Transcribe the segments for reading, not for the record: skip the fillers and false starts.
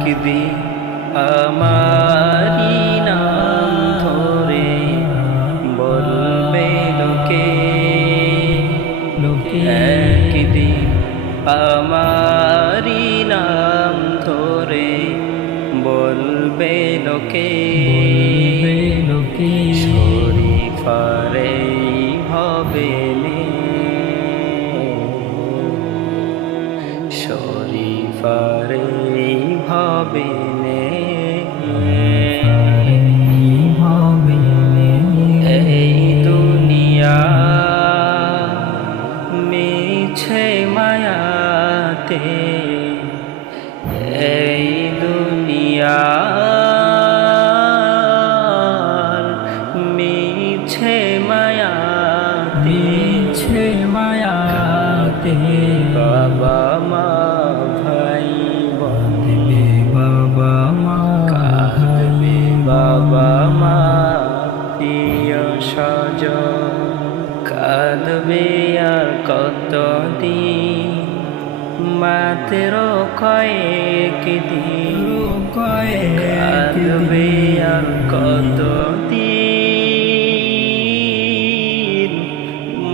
একদিন আমারি নাম ধরে বলবে লোকে, একদিন আমারি নাম ধরে বলবে লোকে, শরীফারে হবে নে, শরীফারে হবে নে। এই দুনিয়া মিছে মায়াতে, এই দুনিয়া মিছে মায়াতে, বাবা মা ভাই বলবে, বাবা মা কাঁদবে, বাবা মা প্রিয় স্বজন কাঁদবে আর কতদিন, মাত্র কয়েকদিন কাঁদবে আর কতদিন,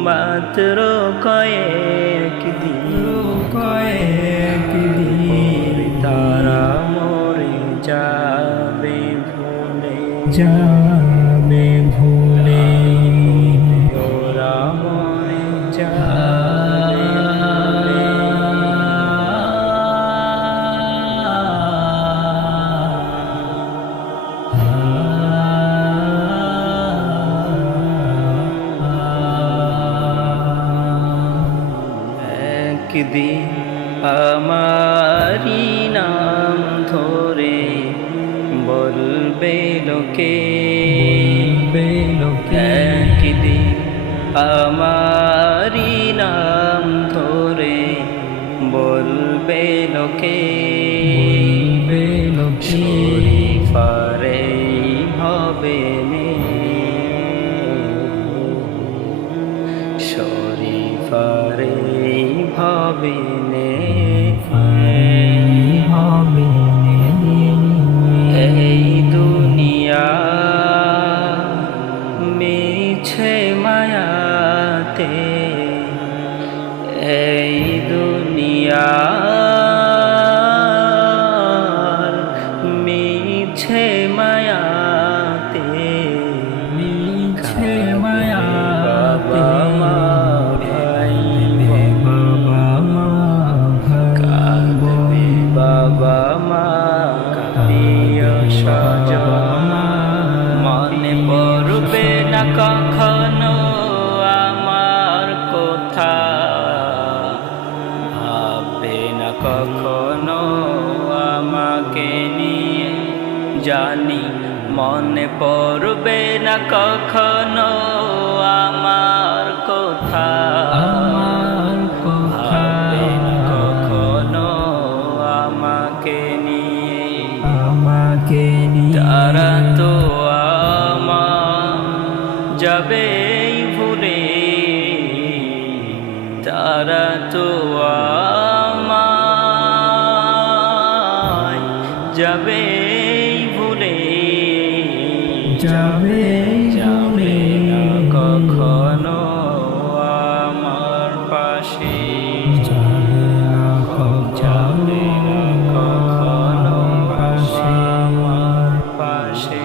মাত্র কয়েকদিন, তারা মরে যাবে ভুলে, ওরা মরে যাবে একদিন আমারি নাম ধরে বলবে লোকে, একদিন আমারি নাম ধরে বলবে লোকে, শরীফারে হবে নে, শরীফারে হবে নে। এই দুনিয়া মিছে মায়াতে, এই দুনিয়া মিছে মায়াতে, বাবা মা ভাই কাঁদবে, বাবা মা প্রিয় স্বজন মনে পড়বে না কখনো আমার কথা, ভাববে না কখনো আমাকে নিয়ে, জানি মনে পড়বে না কখনো আমার কথা, ভাববে না কখনো আমাকে নিয়ে, তারা তো আমার যাবে ভুলে, তারা তো আমায় যাবে ভুলে, যাবে না কখনো আমার পাশে, যাবে না কখনো আমার পাশে।